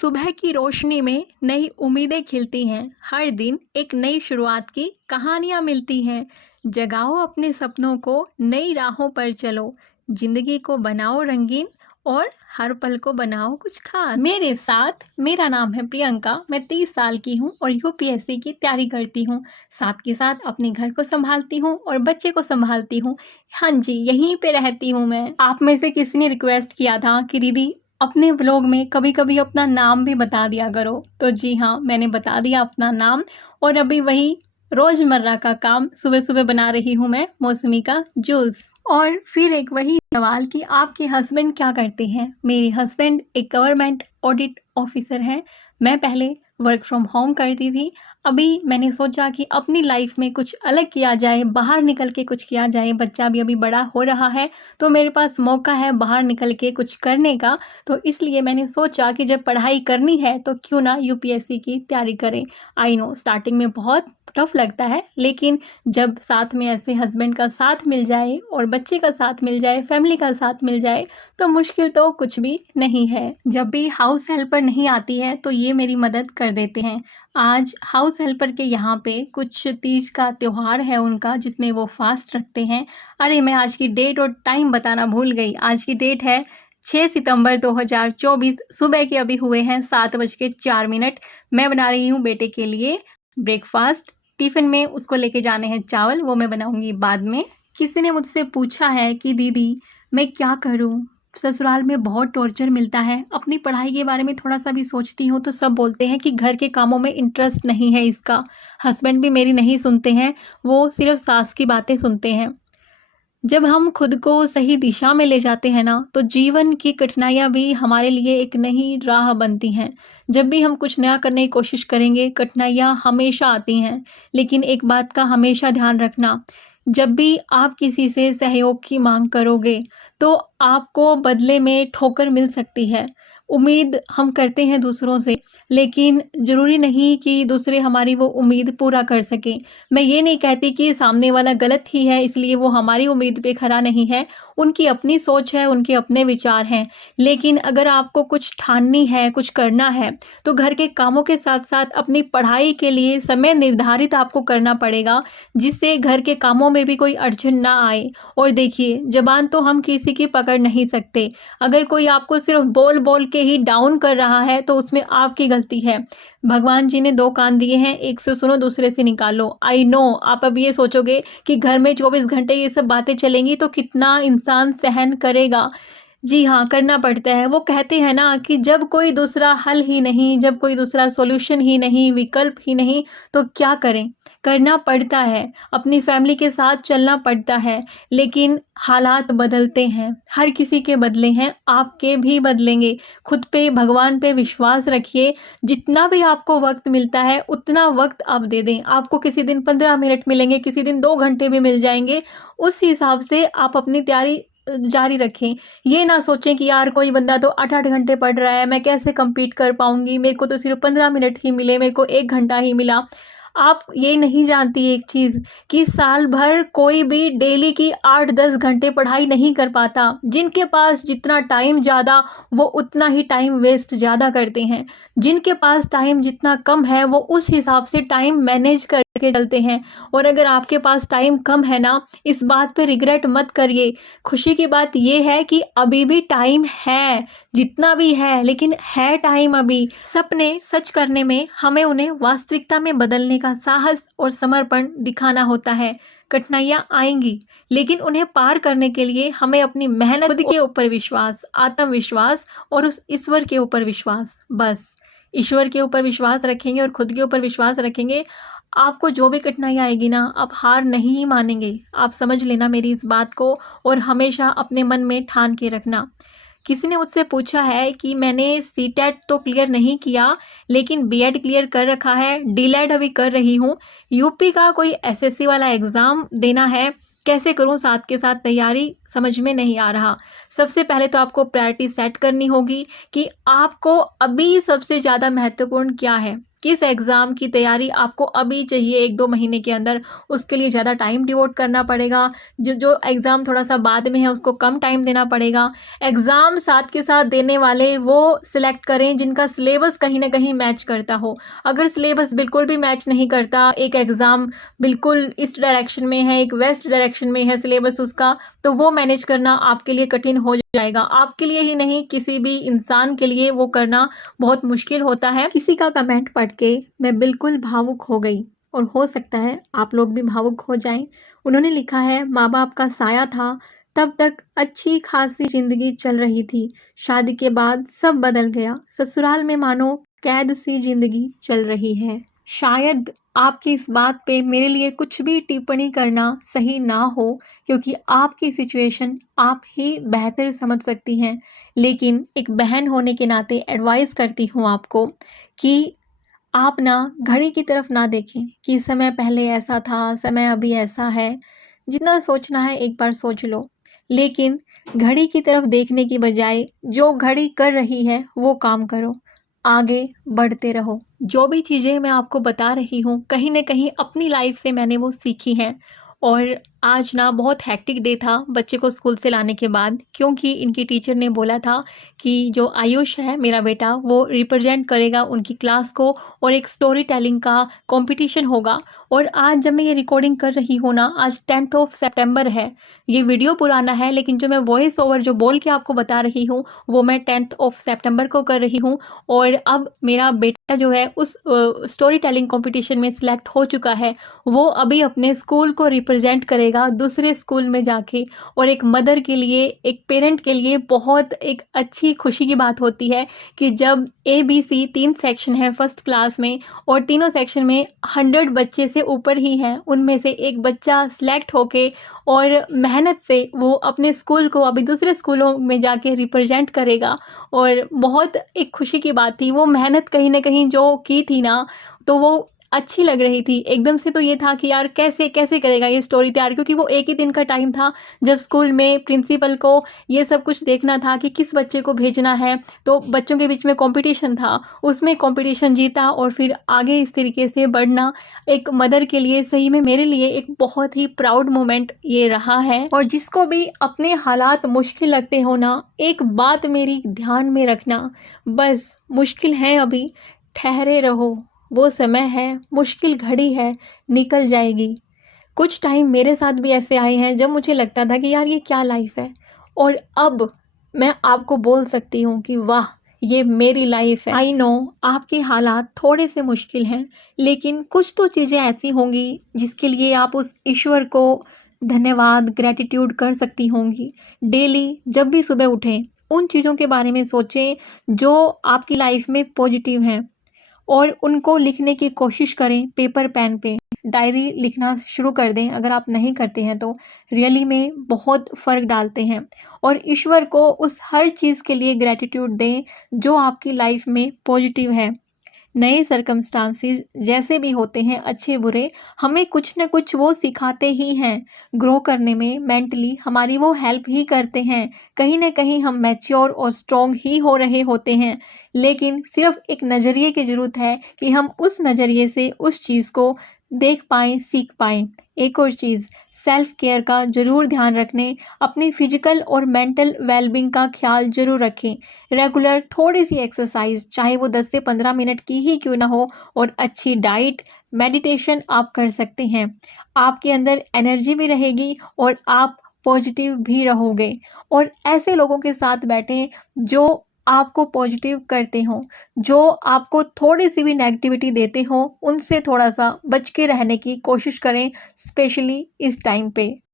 सुबह की रोशनी में नई उम्मीदें खिलती हैं। हर दिन एक नई शुरुआत की कहानियाँ मिलती हैं। जगाओ अपने सपनों को, नई राहों पर चलो। जिंदगी को बनाओ रंगीन और हर पल को बनाओ कुछ खास। मेरे साथ मेरा नाम है प्रियंका। मैं 30 साल की हूँ और यूपीएससी की तैयारी करती हूँ। साथ के साथ अपने घर को संभालती हूँ और बच्चे को संभालती हूँ। हाँ जी, यहीं पे रहती हूँ मैं। आप में से किसी ने रिक्वेस्ट किया था कि दीदी अपने व्लॉग में कभी कभी अपना नाम भी बता दिया करो। तो जी हाँ, मैंने बता दिया अपना नाम। और अभी वही रोजमर्रा का काम सुबह सुबह बना रही हूँ मैं मौसमी का जूस। और फिर एक वही सवाल कि आपके हस्बैंड क्या करते हैं। मेरे हस्बैंड एक गवर्नमेंट ऑडिट ऑफिसर हैं। मैं पहले वर्क फ्रॉम होम करती थी। अभी मैंने सोचा कि अपनी लाइफ में कुछ अलग किया जाए, बाहर निकल के कुछ किया जाए। बच्चा भी अभी बड़ा हो रहा है तो मेरे पास मौका है बाहर निकल के कुछ करने का। तो इसलिए मैंने सोचा कि जब पढ़ाई करनी है तो क्यों ना यूपीएससी की तैयारी करें। आई नो स्टार्टिंग में बहुत टफ लगता है, लेकिन जब साथ में ऐसे हस्बैंड का साथ मिल जाए और बच्चे का साथ मिल जाए, फैमिली का साथ मिल जाए तो मुश्किल तो कुछ भी नहीं है। जब भी हाउस हेल्पर नहीं आती है तो ये मेरी मदद कर देते हैं। आज हाउस हेल्पर के यहाँ पे कुछ तीज का त्योहार है उनका, जिसमें वो फास्ट रखते हैं। अरे मैं आज की डेट और टाइम बताना भूल गई। आज की डेट है 6 सितंबर 2024। सुबह के अभी हुए हैं 7:04। मैं बना रही हूँ बेटे के लिए ब्रेकफास्ट। टिफ़िन में उसको लेके जाने हैं चावल, वो मैं बनाऊंगी बाद में। किसी ने मुझसे पूछा है कि दीदी मैं क्या करूँ, ससुराल में बहुत टॉर्चर मिलता है। अपनी पढ़ाई के बारे में थोड़ा सा भी सोचती हूँ तो सब बोलते हैं कि घर के कामों में इंटरेस्ट नहीं है इसका। हस्बैंड भी मेरी नहीं सुनते हैं, वो सिर्फ सास की बातें सुनते हैं। जब हम खुद को सही दिशा में ले जाते हैं ना, तो जीवन की कठिनाइयाँ भी हमारे लिए एक नई राह बनती हैं। जब भी हम कुछ नया करने की कोशिश करेंगे, कठिनाइयाँ हमेशा आती हैं। लेकिन एक बात का हमेशा ध्यान रखना, जब भी आप किसी से सहयोग की मांग करोगे तो आपको बदले में ठोकर मिल सकती है। उम्मीद हम करते हैं दूसरों से, लेकिन ज़रूरी नहीं कि दूसरे हमारी वो उम्मीद पूरा कर सकें। मैं ये नहीं कहती कि सामने वाला गलत ही है इसलिए वो हमारी उम्मीद पे खरा नहीं है। उनकी अपनी सोच है, उनके अपने विचार हैं। लेकिन अगर आपको कुछ ठाननी है, कुछ करना है, तो घर के कामों के साथ साथ अपनी पढ़ाई के लिए समय निर्धारित आपको करना पड़ेगा, जिससे घर के कामों में भी कोई अड़चन ना आए। और देखिए, ज़बान तो हम किसी की पकड़ नहीं सकते। अगर कोई आपको सिर्फ बोल बोल के ही डाउन कर रहा है तो उसमें आपकी गलती है। भगवान जी ने 2 कान दिए हैं, एक से सुनो दूसरे से निकालो। आई नो आप अब ये सोचोगे कि घर में 24 घंटे ये सब बातें चलेंगी तो कितना इंसान सहन करेगा। जी हाँ, करना पड़ता है। वो कहते हैं ना कि जब कोई दूसरा हल ही नहीं, जब कोई दूसरा सॉल्यूशन ही नहीं, विकल्प ही नहीं, तो क्या करें। करना पड़ता है, अपनी फैमिली के साथ चलना पड़ता है। लेकिन हालात बदलते हैं, हर किसी के बदले हैं, आपके भी बदलेंगे। खुद पे, भगवान पे विश्वास रखिए। जितना भी आपको वक्त मिलता है उतना वक्त आप दे दें। आपको किसी दिन 15 मिनट मिलेंगे, किसी दिन 2 घंटे भी मिल जाएंगे। उस हिसाब से आप अपनी तैयारी जारी रखें। ये ना सोचें कि यार कोई बंदा तो 8-8 घंटे पढ़ रहा है, मैं कैसे compete कर पाऊंगी, मेरे को तो सिर्फ 15 मिनट ही मिले, मेरे को 1 घंटा ही मिला। आप ये नहीं जानती एक चीज़ कि साल भर कोई भी डेली की 8-10 घंटे पढ़ाई नहीं कर पाता। जिनके पास जितना टाइम ज़्यादा, वो उतना ही टाइम वेस्ट ज़्यादा करते हैं। जिनके पास टाइम जितना कम है वो उस हिसाब से टाइम मैनेज करके चलते हैं। और अगर आपके पास टाइम कम है ना, इस बात पे रिग्रेट मत करिए। खुशी की बात ये है कि अभी भी टाइम है, जितना भी है, लेकिन है टाइम अभी। सपने सच करने में हमें उन्हें वास्तविकता में बदलने का साहस और समर्पण दिखाना होता है। कठिनाइयाँ आएंगी, लेकिन उन्हें पार करने के लिए हमें अपनी मेहनत, खुद के ऊपर विश्वास, आत्मविश्वास और उस ईश्वर के ऊपर विश्वास, बस ईश्वर के ऊपर विश्वास रखेंगे और खुद के ऊपर विश्वास रखेंगे। आपको जो भी कठिनाई आएगी ना, आप हार नहीं मानेंगे। आप समझ लेना मेरी इस बात को और हमेशा अपने मन में ठान के रखना। किसी ने मुझसे पूछा है कि मैंने सीटेट तो क्लियर नहीं किया, लेकिन बीएड क्लियर कर रखा है, डीलेड अभी कर रही हूँ। यूपी का कोई एसएससी वाला एग्ज़ाम देना है, कैसे करूँ साथ के साथ तैयारी, समझ में नहीं आ रहा। सबसे पहले तो आपको प्रायोरिटी सेट करनी होगी कि आपको अभी सबसे ज़्यादा महत्वपूर्ण क्या है। किस एग्ज़ाम की तैयारी आपको अभी चाहिए 1-2 महीने के अंदर, उसके लिए ज़्यादा टाइम डिवोट करना पड़ेगा। जो जो एग्ज़ाम थोड़ा-सा बाद में है उसको कम टाइम देना पड़ेगा। एग्ज़ाम साथ के साथ देने वाले वो सिलेक्ट करें जिनका सिलेबस कहीं न कहीं मैच करता हो। अगर सिलेबस बिल्कुल भी मैच नहीं करता, एक एग्ज़ाम बिल्कुल ईस्ट डायरेक्शन में है, एक वेस्ट डायरेक्शन में है सिलेबस उसका, तो वो मैनेज करना आपके लिए कठिन हो जाएगा। आपके लिए ही नहीं, किसी भी इंसान के लिए वो करना बहुत मुश्किल होता है। किसी का कमेंट पढ़ के मैं बिल्कुल भावुक हो गई और हो सकता है आप लोग भी भावुक हो जाएं। उन्होंने लिखा है, माँ बाप का साया था तब तक अच्छी खासी जिंदगी चल रही थी, शादी के बाद सब बदल गया, ससुराल में मानो कैद सी जिंदगी चल रही है। शायद आपकी इस बात पे मेरे लिए कुछ भी टिप्पणी करना सही ना हो, क्योंकि आपकी सिचुएशन आप ही बेहतर समझ सकती हैं। लेकिन एक बहन होने के नाते एडवाइस करती हूँ आपको कि आप ना घड़ी की तरफ ना देखें कि समय पहले ऐसा था, समय अभी ऐसा है। जितना सोचना है एक बार सोच लो। लेकिन घड़ी की तरफ देखने की बजाय जो घड़ी कर रही है वो काम करो। आगे बढ़ते रहो। जो भी चीज़ें मैं आपको बता रही हूँ, कहीं न कहीं अपनी लाइफ़ से मैंने वो सीखी हैं। और आज ना बहुत हेक्टिक डे था बच्चे को स्कूल से लाने के बाद, क्योंकि इनकी टीचर ने बोला था कि जो आयुष है मेरा बेटा, वो रिप्रेजेंट करेगा उनकी क्लास को और एक स्टोरी टेलिंग का कंपटीशन होगा। और आज जब मैं ये रिकॉर्डिंग कर रही हूँ ना, आज 10th ऑफ सितंबर है। ये वीडियो पुराना है, लेकिन जो मैं वॉइस ओवर जो बोल के आपको बता रही हूँ वो मैं 10th ऑफ सितंबर को कर रही हूँ। और अब मेरा बेटा जो है उस स्टोरी टेलिंग कंपटीशन में सिलेक्ट हो चुका है। वो अभी अपने स्कूल को रिप्रेजेंट करेगा दूसरे स्कूल में जाके। और एक मदर के लिए, एक पेरेंट के लिए बहुत एक अच्छी खुशी की बात होती है कि जब ABC 3 सेक्शन है फर्स्ट क्लास में, और तीनों सेक्शन में 100 बच्चे से ऊपर ही हैं, उनमें से एक बच्चा सिलेक्ट होके और मेहनत से वो अपने स्कूल को अभी दूसरे स्कूलों में जाके रिप्रेजेंट करेगा। और बहुत एक खुशी की बात थी। वो मेहनत कहीं न कहीं जो की थी ना, तो वो अच्छी लग रही थी। एकदम से तो ये था कि यार कैसे कैसे करेगा ये स्टोरी तैयार, क्योंकि वो एक ही दिन का टाइम था जब स्कूल में प्रिंसिपल को ये सब कुछ देखना था कि किस बच्चे को भेजना है। तो बच्चों के बीच में कंपटीशन था, उसमें कंपटीशन जीता और फिर आगे इस तरीके से बढ़ना एक मदर के लिए, सही में मेरे लिए एक बहुत ही प्राउड मोमेंट ये रहा है। और जिसको भी अपने हालात मुश्किल लगते हो ना, एक बात मेरी ध्यान में रखना, बस मुश्किल है अभी, ठहरे रहो, वो समय है, मुश्किल घड़ी है, निकल जाएगी। कुछ टाइम मेरे साथ भी ऐसे आए हैं जब मुझे लगता था कि यार ये क्या लाइफ है, और अब मैं आपको बोल सकती हूँ कि वाह, ये मेरी लाइफ है। आई नो आपके हालात थोड़े से मुश्किल हैं, लेकिन कुछ तो चीज़ें ऐसी होंगी जिसके लिए आप उस ईश्वर को धन्यवाद, ग्रैटिट्यूड कर सकती होंगी। डेली जब भी सुबह उठें, उन चीज़ों के बारे में सोचें जो आपकी लाइफ में पॉजिटिव हैं, और उनको लिखने की कोशिश करें पेपर पेन पे। डायरी लिखना शुरू कर दें अगर आप नहीं करते हैं तो, रियली में बहुत फ़र्क डालते हैं। और ईश्वर को उस हर चीज़ के लिए ग्रैटिट्यूड दें जो आपकी लाइफ में पॉजिटिव है। नए सर्कमस्टांसिस जैसे भी होते हैं, अच्छे बुरे, हमें कुछ न कुछ वो सिखाते ही हैं। ग्रो करने में मेंटली हमारी वो हेल्प ही करते हैं। कहीं न कहीं हम मैच्योर और स्ट्रॉन्ग ही हो रहे होते हैं, लेकिन सिर्फ़ एक नज़रिए की ज़रूरत है कि हम उस नज़रिए से उस चीज़ को देख पाएँ, सीख पाएँ। एक और चीज़, सेल्फ केयर का ज़रूर ध्यान रखें। अपने फिजिकल और मेंटल वेलबींग का ख्याल ज़रूर रखें। रेगुलर थोड़ी सी एक्सरसाइज, चाहे वो 10 से 15 मिनट की ही क्यों ना हो, और अच्छी डाइट, मेडिटेशन आप कर सकते हैं। आपके अंदर एनर्जी भी रहेगी और आप पॉजिटिव भी रहोगे। और ऐसे लोगों के साथ बैठें जो आपको पॉजिटिव करते हों, जो आपको थोड़ी सी भी नेगेटिविटी देते हों, उनसे थोड़ा सा बच के रहने की कोशिश करें, स्पेशली इस टाइम पे।